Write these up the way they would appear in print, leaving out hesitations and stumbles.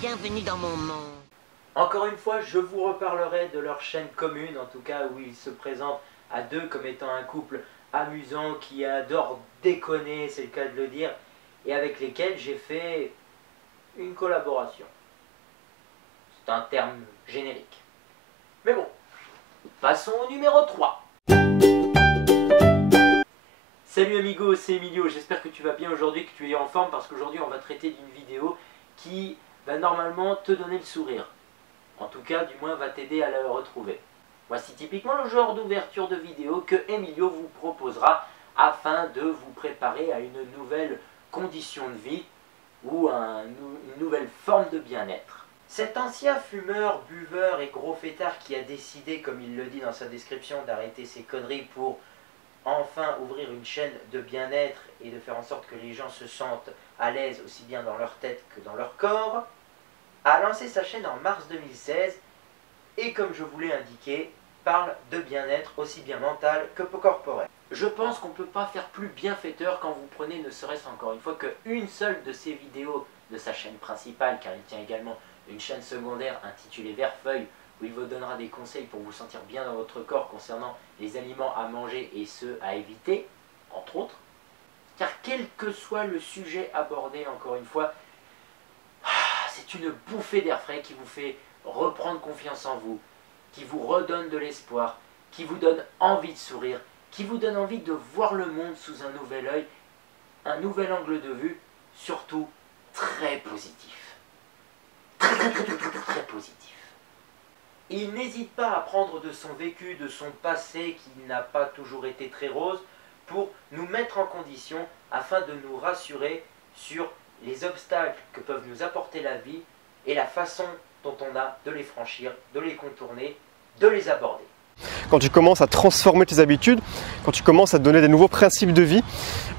Bienvenue dans mon monde. Encore une fois, je vous reparlerai de leur chaîne commune, en tout cas où ils se présentent à deux comme étant un couple amusant qui adore déconner, c'est le cas de le dire, et avec lesquels j'ai fait une collaboration. C'est un terme générique. Mais bon, passons au numéro 3. Salut amigo, c'est Emilio, j'espère que tu vas bien aujourd'hui, que tu es en forme, parce qu'aujourd'hui on va traiter d'une vidéo qui va normalement te donner le sourire. En tout cas, du moins va t'aider à le retrouver. Voici typiquement le genre d'ouverture de vidéo que Emilio vous proposera afin de vous préparer à une nouvelle condition de vie ou une nouvelle forme de bien-être. Cet ancien fumeur, buveur et gros fêtard qui a décidé, comme il le dit dans sa description, d'arrêter ses conneries pour enfin ouvrir une chaîne de bien-être et de faire en sorte que les gens se sentent à l'aise aussi bien dans leur tête que dans leur corps, a lancé sa chaîne en mars 2016 et, comme je vous l'ai indiqué, parle de bien-être aussi bien mental que corporel. Je pense qu'on ne peut pas faire plus bienfaiteur quand vous prenez ne serait-ce encore une fois qu'une seule de ces vidéos de sa chaîne principale, car il tient également une chaîne secondaire intitulée Verfeuille, où il vous donnera des conseils pour vous sentir bien dans votre corps concernant les aliments à manger et ceux à éviter, entre autres. Car quel que soit le sujet abordé, encore une fois, c'est une bouffée d'air frais qui vous fait reprendre confiance en vous, qui vous redonne de l'espoir, qui vous donne envie de sourire, qui vous donne envie de voir le monde sous un nouvel œil, un nouvel angle de vue, surtout très positif. Très positif. Il n'hésite pas à prendre de son vécu, de son passé qui n'a pas toujours été très rose, pour nous mettre en condition afin de nous rassurer sur les obstacles que peuvent nous apporter la vie et la façon dont on a de les franchir, de les contourner, de les aborder. Quand tu commences à transformer tes habitudes, quand tu commences à te donner des nouveaux principes de vie,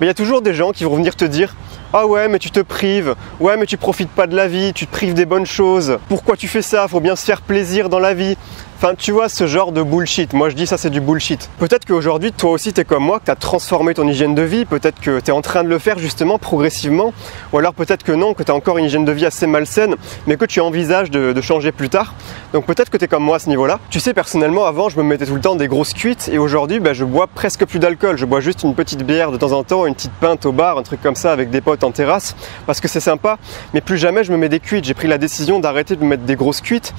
il y a toujours des gens qui vont venir te dire « Ah ouais, mais tu te prives, ouais, mais tu profites pas de la vie, tu te prives des bonnes choses, pourquoi tu fais ça, faut bien se faire plaisir dans la vie ». Enfin, tu vois, ce genre de bullshit. Moi, je dis ça, c'est du bullshit. Peut-être qu'aujourd'hui, toi aussi, tu es comme moi, que tu as transformé ton hygiène de vie. Peut-être que tu es en train de le faire justement progressivement. Ou alors peut-être que non, que tu as encore une hygiène de vie assez malsaine, mais que tu envisages de changer plus tard. Donc peut-être que tu es comme moi à ce niveau-là. Tu sais, personnellement, avant, je me mettais tout le temps des grosses cuites. Et aujourd'hui, je bois presque plus d'alcool. Je bois juste une petite bière de temps en temps, une petite pinte au bar, un truc comme ça avec des potes en terrasse. Parce que c'est sympa. Mais plus jamais je me mets des cuites. J'ai pris la décision d'arrêter de me mettre des grosses cuites.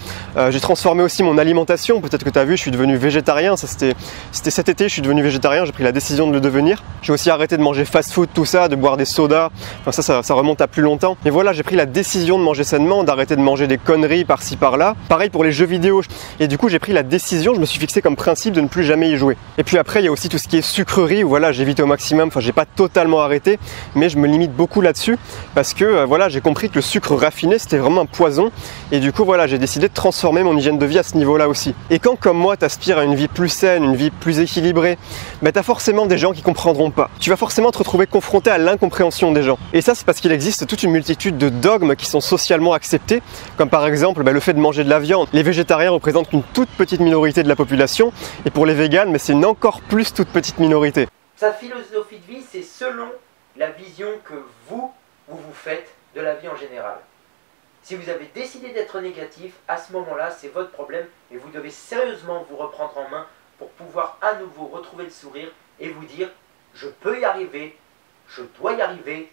J'ai transformé aussi mon alimentation. Peut-être que tu as vu, je suis devenu végétarien, ça c'était cet été, je suis devenu végétarien, j'ai pris la décision de le devenir. J'ai aussi arrêté de manger fast-food, tout ça, de boire des sodas, enfin ça remonte à plus longtemps. Et voilà, j'ai pris la décision de manger sainement, d'arrêter de manger des conneries par-ci par-là. Pareil pour les jeux vidéo, et du coup j'ai pris la décision, je me suis fixé comme principe de ne plus jamais y jouer. Et puis après il y a aussi tout ce qui est sucrerie, où voilà, j'évite au maximum, enfin j'ai pas totalement arrêté, mais je me limite beaucoup là-dessus, parce que voilà, j'ai compris que le sucre raffiné c'était vraiment un poison, et du coup voilà, j'ai décidé de transformer mon hygiène de vie à ce niveau-là aussi. Et quand, comme moi, tu aspires à une vie plus saine, une vie plus équilibrée, tu as forcément des gens qui ne comprendront pas. Tu vas forcément te retrouver confronté à l'incompréhension des gens. Et ça, c'est parce qu'il existe toute une multitude de dogmes qui sont socialement acceptés, comme par exemple le fait de manger de la viande. Les végétariens représentent une toute petite minorité de la population, et pour les véganes, c'est une encore plus toute petite minorité. Sa philosophie de vie, c'est selon la vision que vous faites de la vie en général. Si vous avez décidé d'être négatif, à ce moment-là, c'est votre problème et vous devez sérieusement vous reprendre en main pour pouvoir à nouveau retrouver le sourire et vous dire « Je peux y arriver, je dois y arriver,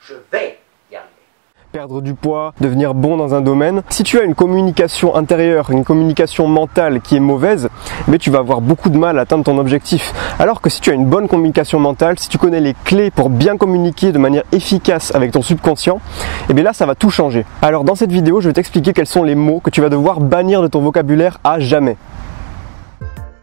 je vais y arriver ». Perdre du poids, devenir bon dans un domaine. Si tu as une communication intérieure, une communication mentale qui est mauvaise, mais tu vas avoir beaucoup de mal à atteindre ton objectif. Alors que si tu as une bonne communication mentale, si tu connais les clés pour bien communiquer de manière efficace avec ton subconscient, et bien là ça va tout changer. Alors dans cette vidéo, je vais t'expliquer quels sont les mots que tu vas devoir bannir de ton vocabulaire à jamais.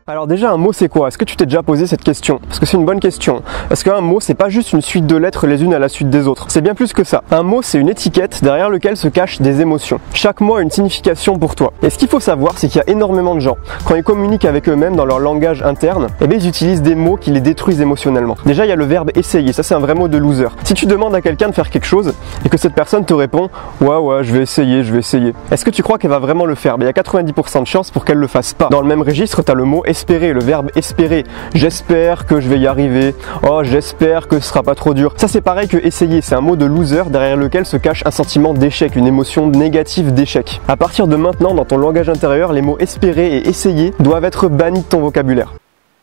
Alors déjà, un mot c'est quoi? Est-ce que tu t'es déjà posé cette question? Parce que c'est une bonne question. Parce qu'un mot c'est pas juste une suite de lettres les unes à la suite des autres. C'est bien plus que ça. Un mot c'est une étiquette derrière laquelle se cachent des émotions. Chaque mot a une signification pour toi. Et ce qu'il faut savoir, c'est qu'il y a énormément de gens, quand ils communiquent avec eux-mêmes dans leur langage interne, ils utilisent des mots qui les détruisent émotionnellement. Déjà, il y a le verbe essayer. Ça c'est un vrai mot de loser. Si tu demandes à quelqu'un de faire quelque chose et que cette personne te répond ouais, je vais essayer. Est-ce que tu crois qu'elle va vraiment le faire? Il y a 90% de chances pour qu'elle le fasse pas. Dans le même registre, tu as le mot essayer. espérer, le verbe espérer. J'espère que je vais y arriver. Oh, j'espère que ce sera pas trop dur. Ça c'est pareil que essayer, c'est un mot de loser derrière lequel se cache un sentiment d'échec, une émotion négative d'échec. À partir de maintenant, dans ton langage intérieur, les mots espérer et essayer doivent être bannis de ton vocabulaire.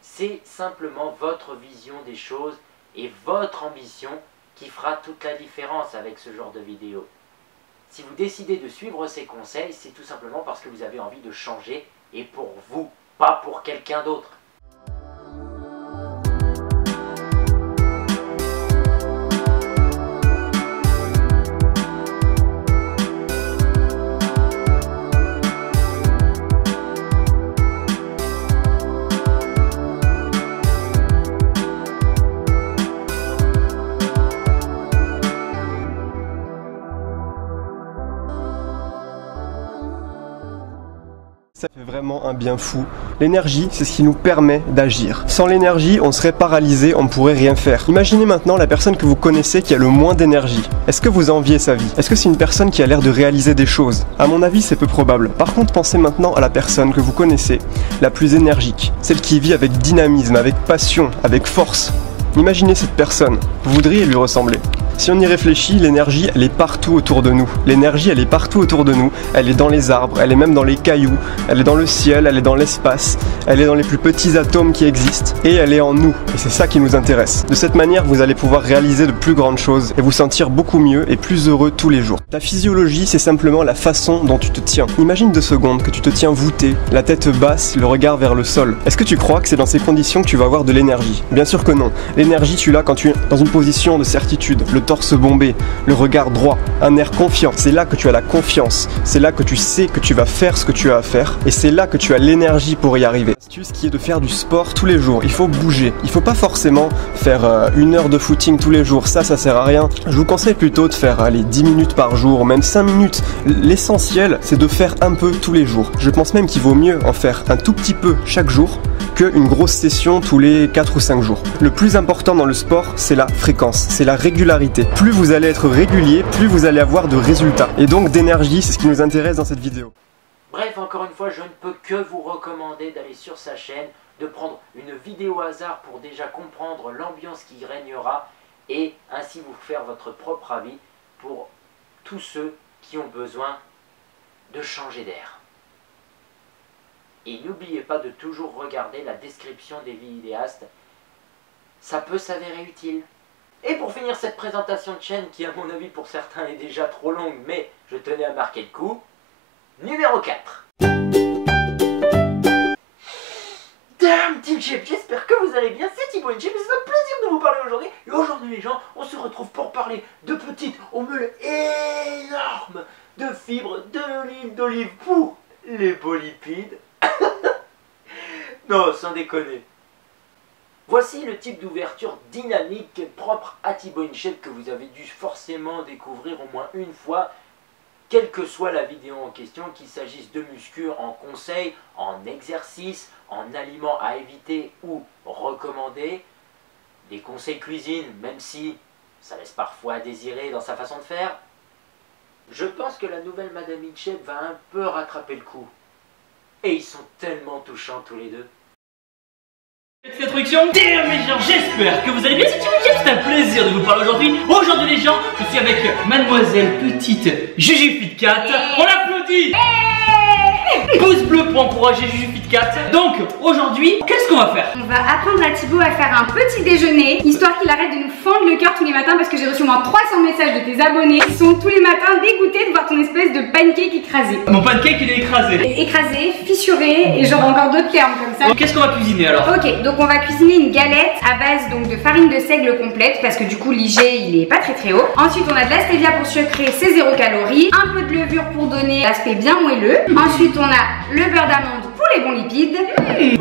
C'est simplement votre vision des choses et votre ambition qui fera toute la différence avec ce genre de vidéo. Si vous décidez de suivre ces conseils, c'est tout simplement parce que vous avez envie de changer et pour vous, pas pour quelqu'un d'autre. Ça fait vraiment un bien fou. L'énergie, c'est ce qui nous permet d'agir. Sans l'énergie, on serait paralysé, on ne pourrait rien faire. Imaginez maintenant la personne que vous connaissez qui a le moins d'énergie. Est-ce que vous enviez sa vie? Est-ce que c'est une personne qui a l'air de réaliser des choses? À mon avis, c'est peu probable. Par contre, pensez maintenant à la personne que vous connaissez, la plus énergique, celle qui vit avec dynamisme, avec passion, avec force. Imaginez cette personne, vous voudriez lui ressembler. Si on y réfléchit, l'énergie, elle est partout autour de nous. L'énergie, elle est partout autour de nous. Elle est dans les arbres, elle est même dans les cailloux, elle est dans le ciel, elle est dans l'espace, elle est dans les plus petits atomes qui existent. Et elle est en nous. Et c'est ça qui nous intéresse. De cette manière, vous allez pouvoir réaliser de plus grandes choses et vous sentir beaucoup mieux et plus heureux tous les jours. Ta physiologie, c'est simplement la façon dont tu te tiens. Imagine 2 secondes que tu te tiens voûté, la tête basse, le regard vers le sol. Est-ce que tu crois que c'est dans ces conditions que tu vas avoir de l'énergie? Bien sûr que non. L'énergie, tu l'as quand tu es dans une position de certitude, le torse bombé, le regard droit, un air confiant. C'est là que tu as la confiance, c'est là que tu sais que tu vas faire ce que tu as à faire et c'est là que tu as l'énergie pour y arriver. L'astuce qui est de faire du sport tous les jours, il faut bouger. Il faut pas forcément faire 1 heure de footing tous les jours, ça sert à rien. Je vous conseille plutôt de faire 10 minutes par jour, même 5 minutes. L'essentiel, c'est de faire un peu tous les jours. Je pense même qu'il vaut mieux en faire un tout petit peu chaque jour qu'une grosse session tous les 4 ou 5 jours. Le plus important dans le sport, c'est la fréquence, c'est la régularité. Plus vous allez être régulier, plus vous allez avoir de résultats. Et donc d'énergie, c'est ce qui nous intéresse dans cette vidéo. Bref, encore une fois, je ne peux que vous recommander d'aller sur sa chaîne, de prendre une vidéo hasard pour déjà comprendre l'ambiance qui régnera et ainsi vous faire votre propre avis pour tous ceux qui ont besoin de changer d'air. Et n'oubliez pas de toujours regarder la description des vidéastes, ça peut s'avérer utile. Et pour finir cette présentation de chaîne, qui à mon avis pour certains est déjà trop longue, mais je tenais à marquer le coup, numéro 4. Damn Team Chef, j'espère que vous allez bien, c'est Thibaut Chef, et c'est un plaisir de vous parler aujourd'hui. Et aujourd'hui les gens, on se retrouve pour parler de petites meules énormes, de fibres, de l'huile d'olive pour les beaux lipides. Non, sans déconner. Voici le type d'ouverture dynamique propre à Thibaut InShape que vous avez dû forcément découvrir au moins une fois, quelle que soit la vidéo en question, qu'il s'agisse de muscu, en conseil, en exercice, en aliments à éviter ou recommander, des conseils cuisine, même si ça laisse parfois à désirer dans sa façon de faire. Je pense que la nouvelle Madame InShape va un peu rattraper le coup. Et ils sont tellement touchants tous les deux. Cette introduction, mes gens, j'espère que vous allez bien, c'est un plaisir de vous parler aujourd'hui. Aujourd'hui les gens, je suis avec mademoiselle petite Juju Fitcat. On l'applaudit. Pouce bleu pour encourager Juju Fitcat. Donc aujourd'hui, qu'est-ce qu'on va faire? On va apprendre à Thibaut à faire un petit déjeuner, histoire qu'il arrête de nous fendre le cœur tous les matins, parce que j'ai reçu au moins 300 messages de tes abonnés qui sont tous les matins dégoûtés de voir ton espèce de pancake écrasé. Mon pancake il est écrasé. Écrasé, fissuré et genre encore d'autres termes comme ça. Donc qu'est-ce qu'on va cuisiner alors? Ok, donc on va cuisiner une galette à base donc de farine de seigle complète, parce que du coup l'IG il est pas très haut. Ensuite on a de la stevia pour sucrer, c'est 0 calories. Un peu de levure pour donner l'aspect bien moelleux. Ensuite on a le beurre d'amande pour les bons lipides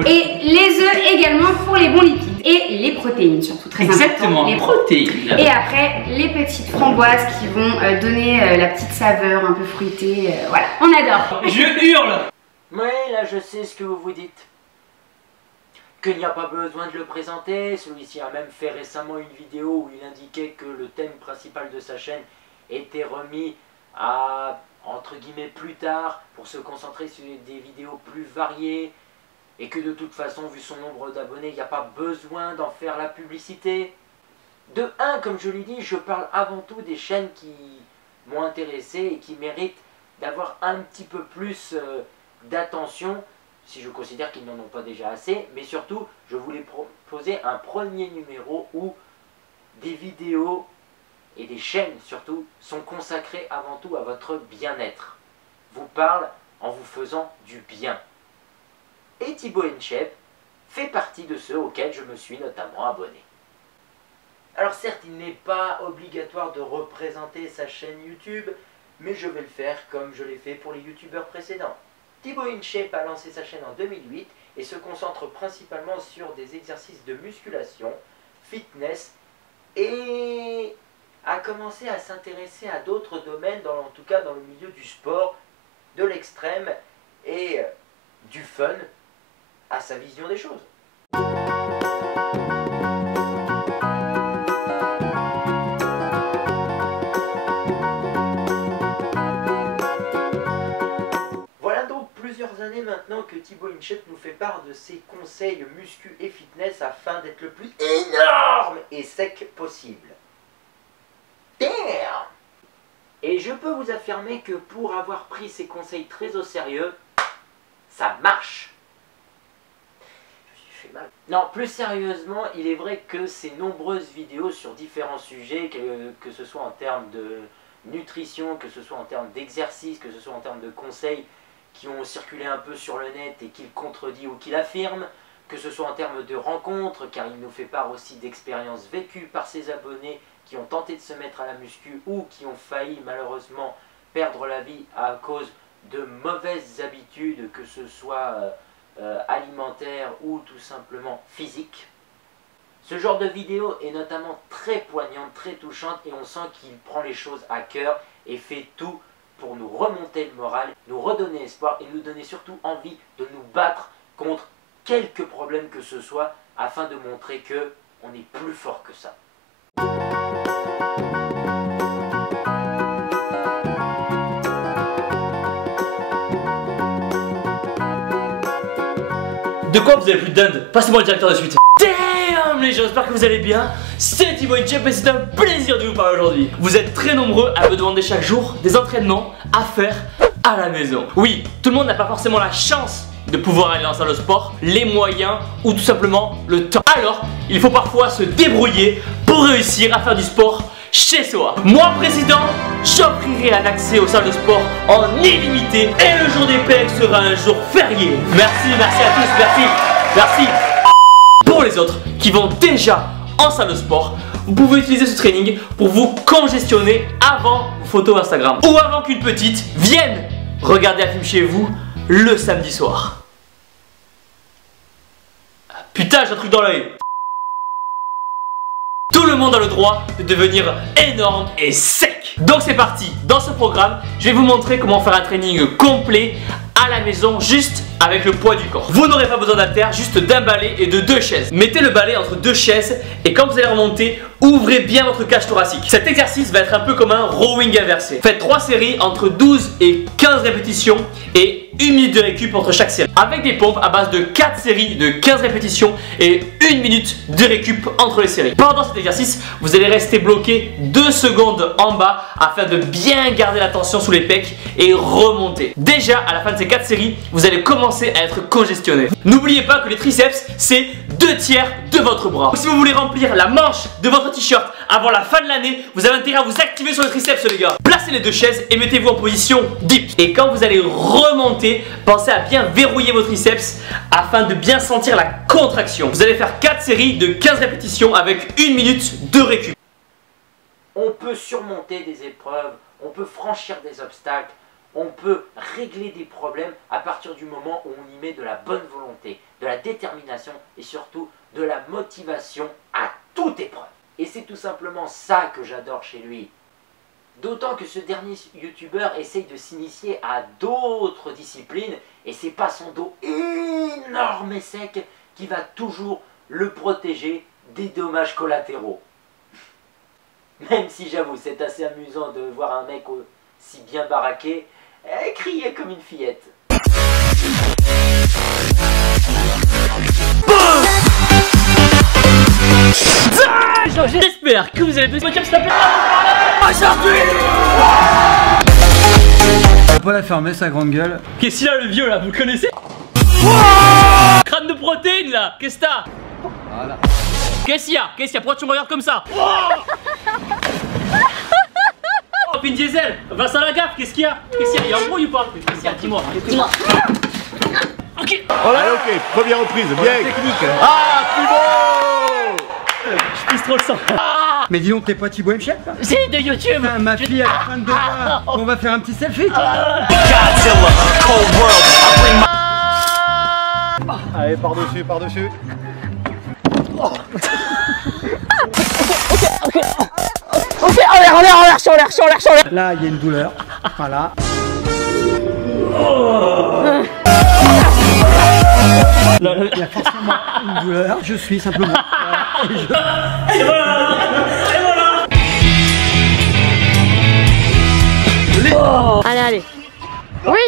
et les œufs également pour les bons lipides et les protéines surtout, très important. Exactement, les protéines. Et après les petites framboises qui vont donner la petite saveur un peu fruitée, voilà, on adore. Je hurle. Oui, là je sais ce que vous vous dites. Qu'il n'y a pas besoin de le présenter, celui-ci a même fait récemment une vidéo où il indiquait que le thème principal de sa chaîne était remis à, entre guillemets, plus tard, pour se concentrer sur des vidéos plus variées. et que de toute façon, vu son nombre d'abonnés, il n'y a pas besoin d'en faire la publicité. De 1, comme je l'ai dit, je parle avant tout des chaînes qui m'ont intéressé et qui méritent d'avoir un petit peu plus d'attention, si je considère qu'ils n'en ont pas déjà assez, mais surtout, je voulais proposer un premier numéro où des vidéos et des chaînes surtout sont consacrées avant tout à votre bien-être. Vous parle en vous faisant du bien. Et Thibaut InShape fait partie de ceux auxquels je me suis notamment abonné. Alors certes, il n'est pas obligatoire de représenter sa chaîne YouTube, mais je vais le faire comme je l'ai fait pour les youtubeurs précédents. Thibaut InShape a lancé sa chaîne en 2008 et se concentre principalement sur des exercices de musculation, fitness et a commencé à s'intéresser à d'autres domaines, en tout cas dans le milieu du sport, de l'extrême et du fun à sa vision des choses. Années maintenant que Thibaut InShape nous fait part de ses conseils muscu et fitness afin d'être le plus énorme et sec possible. Damn! Et je peux vous affirmer que pour avoir pris ces conseils très au sérieux, ça marche. Je me suis fait mal. Non, plus sérieusement, il est vrai que ces nombreuses vidéos sur différents sujets, que ce soit en termes de nutrition, que ce soit en termes d'exercice, que ce soit en termes de conseils, qui ont circulé un peu sur le net et qu'il contredit ou qu'il affirme, que ce soit en termes de rencontres, car il nous fait part aussi d'expériences vécues par ses abonnés qui ont tenté de se mettre à la muscu ou qui ont failli malheureusement perdre la vie à cause de mauvaises habitudes, que ce soit alimentaires ou tout simplement physiques. Ce genre de vidéo est notamment très poignante, très touchante et on sent qu'il prend les choses à cœur et fait tout pour nous remonter le moral, nous redonner espoir et nous donner surtout envie de nous battre contre quelques problèmes que ce soit afin de montrer que on est plus fort que ça. De quoi vous avez plus de dinde? Passez-moi le directeur de suite. Damn les gens, j'espère que vous allez bien. C'est Thibaut InShape et c'est un plaisir de vous parler aujourd'hui. Vous êtes très nombreux à me demander chaque jour des entraînements à faire à la maison. Oui, tout le monde n'a pas forcément la chance de pouvoir aller en salle de sport, les moyens ou tout simplement le temps. Alors, il faut parfois se débrouiller pour réussir à faire du sport chez soi. Moi, président, j'offrirai un accès aux salles de sport en illimité et le jour des pairs sera un jour férié. Merci à tous, merci. Pour les autres qui vont déjà en salle de sport, vous pouvez utiliser ce training pour vous congestionner avant vos photos Instagram ou avant qu'une petite vienne regarder un film chez vous le samedi soir. Putain, j'ai un truc dans l'œil. Tout le monde a le droit de devenir énorme et sec. Donc c'est parti, dans ce programme, je vais vous montrer comment faire un training complet à la maison juste avec le poids du corps. Vous n'aurez pas besoin d'haltères, juste d'un balai et de 2 chaises. Mettez le balai entre 2 chaises et quand vous allez remonter, ouvrez bien votre cage thoracique. Cet exercice va être un peu comme un rowing inversé. Faites 3 séries entre 12 et 15 répétitions et 1 minute de récup entre chaque série. Avec des pompes à base de 4 séries de 15 répétitions et 1 minute de récup entre les séries. Pendant cet exercice, vous allez rester bloqué 2 secondes en bas afin de bien garder la tension sous les pecs et remonter. Déjà, à la fin de ces 4 séries, vous allez commencer à être congestionné. N'oubliez pas que les triceps, c'est 2/3 de votre bras. Si vous voulez remplir la manche de votre t-shirt avant la fin de l'année, vous avez intérêt à vous activer sur les triceps les gars. Placez les 2 chaises et mettez-vous en position dip. Et quand vous allez remonter, pensez à bien verrouiller vos triceps afin de bien sentir la contraction. Vous allez faire 4 séries de 15 répétitions avec 1 minute de récup. On peut surmonter des épreuves, on peut franchir des obstacles, on peut régler des problèmes à partir du moment où on y met de la bonne volonté, de la détermination et surtout de la motivation à toute épreuve. Et c'est tout simplement ça que j'adore chez lui. D'autant que ce dernier youtubeur essaye de s'initier à d'autres disciplines et c'est pas son dos énorme et sec qui va toujours le protéger des dommages collatéraux. Même si j'avoue, c'est assez amusant de voir un mec si bien baraqué crier comme une fillette. J'espère que vous allez bien. Aujourd'hui, On va pas la fermer sa grande gueule. qu'est-ce qu'il a le vieux là, vous le connaissez? Crâne de protéines là, qu'est-ce que t'as? Voilà. Qu'est-ce qu'il y a? Qu'est-ce qu'il y a? Pourquoi tu me regardes comme ça? Oh, Vin Diesel, Vincent Lagaffe, qu'est-ce qu'il y a? Qu'est-ce qu'il y a? Il y a un bruit ou pas? Qu'est-ce qu'il y a? Dis-moi. Dis-moi. Ok. Allez, ok, première reprise, bien. Technique. Ah, plus beau. Je pisse trop le sang. Mais dis donc, t'es pas Thibaut M-Chef? C'est de YouTube. Ma fille elle est fan de toi. On va faire un petit selfie. Allez, par-dessus, par-dessus. Ok, en l'air, sur l'air. Là, il y a une douleur. Voilà. Il y a forcément une douleur. Je suis simplement. Et voilà. Allez. Oui.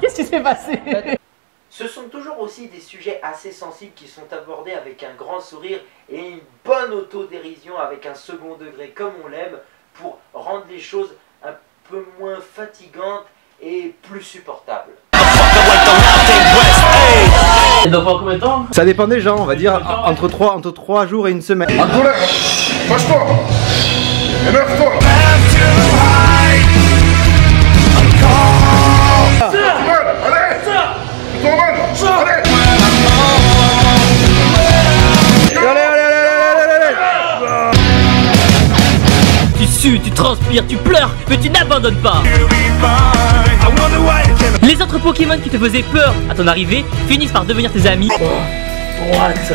Qu'est-ce qui s'est passé? Ce sont toujours aussi des sujets assez sensibles qui sont abordés avec un grand sourire et une bonne autodérision avec un second degré comme on l'aime pour rendre les choses un peu moins fatigantes et plus supportables. Et donc en combien de temps? Ça dépend des gens, on va dire entre 3 jours et une semaine. En colère, fâche-toi. Énerve-toi. Allez, tu t'en vas. Tu sues, tu transpires, tu pleures, mais tu n'abandonnes pas. Les autres Pokémon qui te faisaient peur à ton arrivée finissent par devenir tes amis. Droite.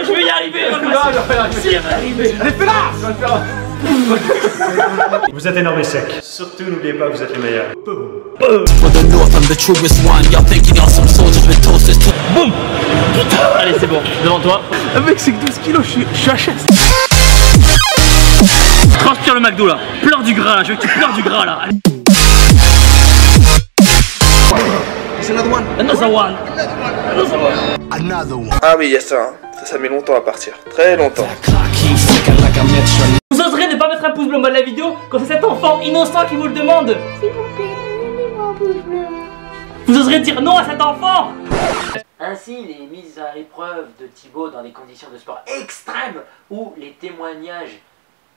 Je vais y arriver. Si, je vais arriver. Vous êtes énorme et sec. Surtout, n'oubliez pas que vous êtes les meilleurs. Boum. Allez, c'est bon, devant toi. Mec, c'est que 12 kilos, je suis HS. Transpire le McDo là. Pleure du gras là, je veux que tu pleures du gras là. Another one. Ah oui, il y a ça, hein. Ça met longtemps à partir, très longtemps. Vous oserez ne pas mettre un pouce bleu en bas de la vidéo quand c'est cet enfant innocent qui vous le demande. S'il vous plaît, donnez-moi un pouce bleu. Vous oserez dire non à cet enfant. Ainsi, les mises à l'épreuve de Thibaut dans des conditions de sport extrêmes ou les témoignages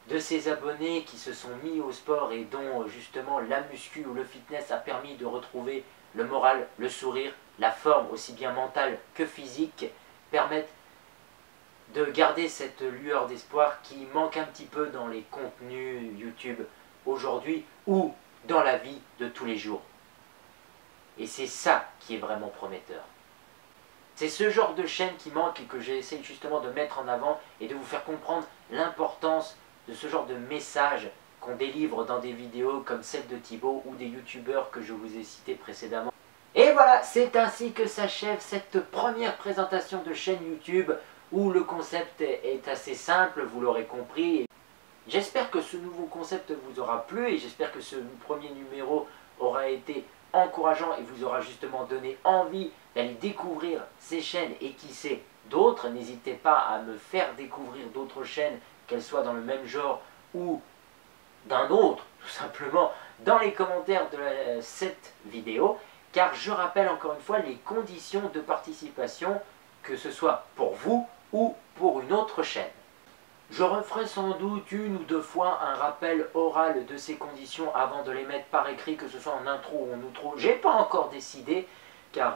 de ses abonnés qui se sont mis au sport et dont justement la muscu ou le fitness a permis de retrouver le moral, le sourire, la forme aussi bien mentale que physique, permettent de garder cette lueur d'espoir qui manque un petit peu dans les contenus YouTube aujourd'hui ou dans la vie de tous les jours. Et c'est ça qui est vraiment prometteur. C'est ce genre de chaîne qui manque et que j'essaie justement de mettre en avant et de vous faire comprendre l'importance de ce genre de message qu'on délivre dans des vidéos comme celle de Thibaut ou des youtubeurs que je vous ai cités précédemment. Et voilà, c'est ainsi que s'achève cette première présentation de chaîne YouTube où le concept est assez simple, vous l'aurez compris. J'espère que ce nouveau concept vous aura plu et j'espère que ce premier numéro aura été encourageant et vous aura justement donné envie d'aller découvrir ces chaînes et qui sait d'autres. N'hésitez pas à me faire découvrir d'autres chaînes, qu'elles soient dans le même genre ou d'un autre, tout simplement, dans les commentaires de cette vidéo, car je rappelle encore une fois les conditions de participation, que ce soit pour vous ou pour une autre chaîne. Je referai sans doute une ou deux fois un rappel oral de ces conditions avant de les mettre par écrit, que ce soit en intro ou en outro. J'ai pas encore décidé, car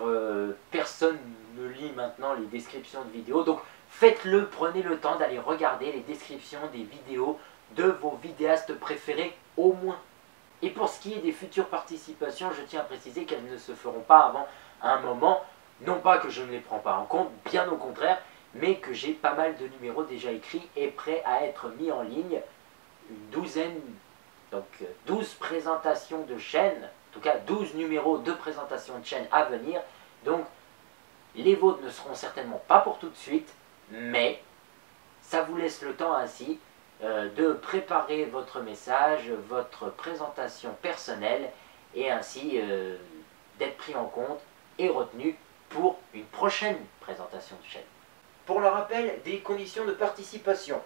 personne ne lit maintenant les descriptions de vidéos, donc faites-le, prenez le temps d'aller regarder les descriptions des vidéos de vos vidéastes préférés au moins. Et pour ce qui est des futures participations, je tiens à préciser qu'elles ne se feront pas avant un moment, non pas que je ne les prends pas en compte, bien au contraire, mais que j'ai pas mal de numéros déjà écrits et prêts à être mis en ligne, une douzaine, donc 12 présentations de chaînes, en tout cas 12 numéros de présentations de chaînes à venir, donc les vôtres ne seront certainement pas pour tout de suite, mais ça vous laisse le temps ainsi de préparer votre message, votre présentation personnelle et ainsi d'être pris en compte et retenu pour une prochaine présentation de chaîne. Pour le rappel des conditions de participation.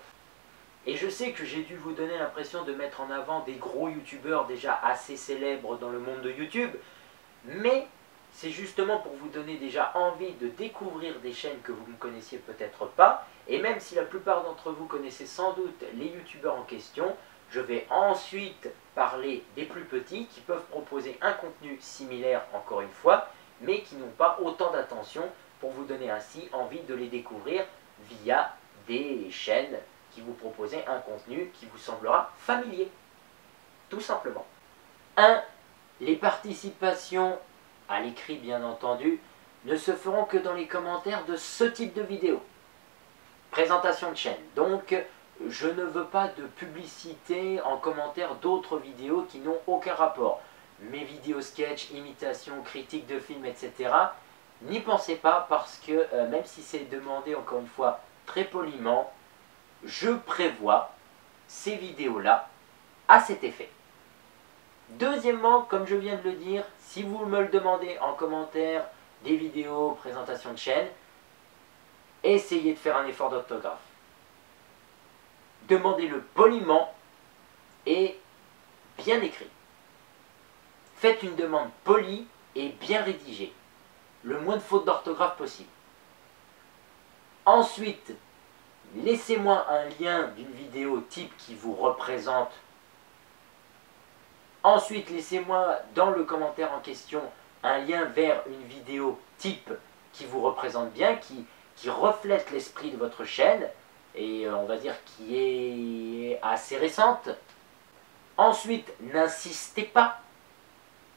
Et je sais que j'ai dû vous donner l'impression de mettre en avant des gros youtubeurs déjà assez célèbres dans le monde de YouTube, mais c'est justement pour vous donner déjà envie de découvrir des chaînes que vous ne connaissiez peut-être pas, et même si la plupart d'entre vous connaissez sans doute les youtubeurs en question, je vais ensuite parler des plus petits qui peuvent proposer un contenu similaire encore une fois, mais qui n'ont pas autant d'attention pour vous donner ainsi envie de les découvrir via des chaînes qui vous proposent un contenu qui vous semblera familier. Tout simplement. 1. Les participations, à l'écrit bien entendu, ne se feront que dans les commentaires de ce type de vidéo. Présentation de chaîne. Donc, je ne veux pas de publicité en commentaire d'autres vidéos qui n'ont aucun rapport. Mes vidéos sketch, imitations, critiques de films, etc. N'y pensez pas parce que, même si c'est demandé encore une fois très poliment, je prévois ces vidéos-là à cet effet. Deuxièmement, comme je viens de le dire, si vous me le demandez en commentaire des vidéos, présentation de chaîne, essayez de faire un effort d'orthographe. Demandez-le poliment et bien écrit. Faites une demande polie et bien rédigée. Le moins de fautes d'orthographe possible. Ensuite, laissez-moi un lien d'une vidéo type qui vous représente. Ensuite, laissez-moi dans le commentaire en question un lien vers une vidéo type qui vous représente bien, qui reflète l'esprit de votre chaîne et on va dire qui est assez récente. Ensuite, n'insistez pas.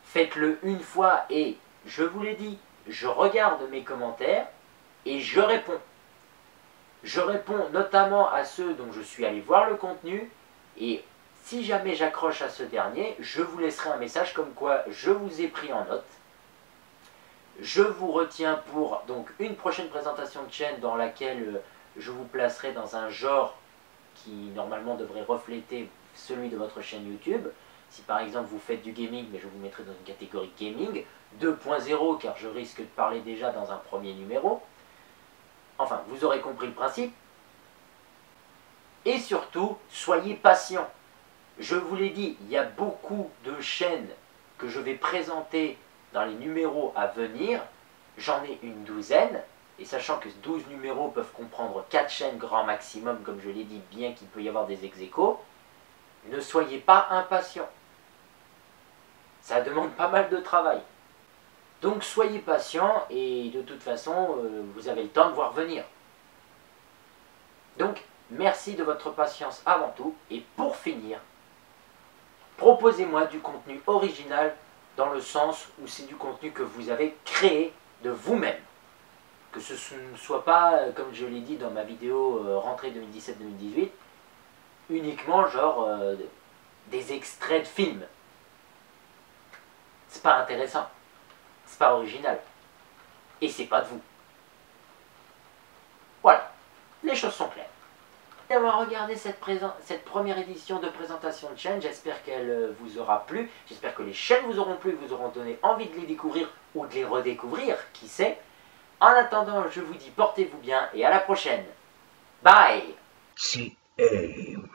Faites-le une fois et, je vous l'ai dit, je regarde mes commentaires et je réponds. Je réponds notamment à ceux dont je suis allé voir le contenu et si jamais j'accroche à ce dernier, je vous laisserai un message comme quoi je vous ai pris en note. Je vous retiens pour donc une prochaine présentation de chaîne dans laquelle je vous placerai dans un genre qui normalement devrait refléter celui de votre chaîne YouTube. Si par exemple vous faites du gaming, mais je vous mettrai dans une catégorie gaming 2.0 car je risque de parler déjà dans un premier numéro. Enfin, vous aurez compris le principe. Et surtout, soyez patient. Je vous l'ai dit, il y a beaucoup de chaînes que je vais présenter dans les numéros à venir. J'en ai une douzaine. Et sachant que 12 numéros peuvent comprendre 4 chaînes grand maximum, comme je l'ai dit, bien qu'il peut y avoir des ex-aequo, ne soyez pas impatients. Ça demande pas mal de travail. Donc soyez patient et de toute façon, vous avez le temps de voir venir. Donc, merci de votre patience avant tout. Et pour finir, proposez-moi du contenu original dans le sens où c'est du contenu que vous avez créé de vous-même. Que ce ne soit pas, comme je l'ai dit dans ma vidéo rentrée 2017-2018, uniquement genre des extraits de films. C'est pas intéressant. C'est pas original. Et c'est pas de vous. Voilà. Les choses sont claires. D'avoir regardé cette première édition de présentation de chaîne, j'espère qu'elle vous aura plu. J'espère que les chaînes vous auront plu, vous auront donné envie de les découvrir ou de les redécouvrir, qui sait. En attendant, je vous dis portez-vous bien et à la prochaine. Bye. C'est aim.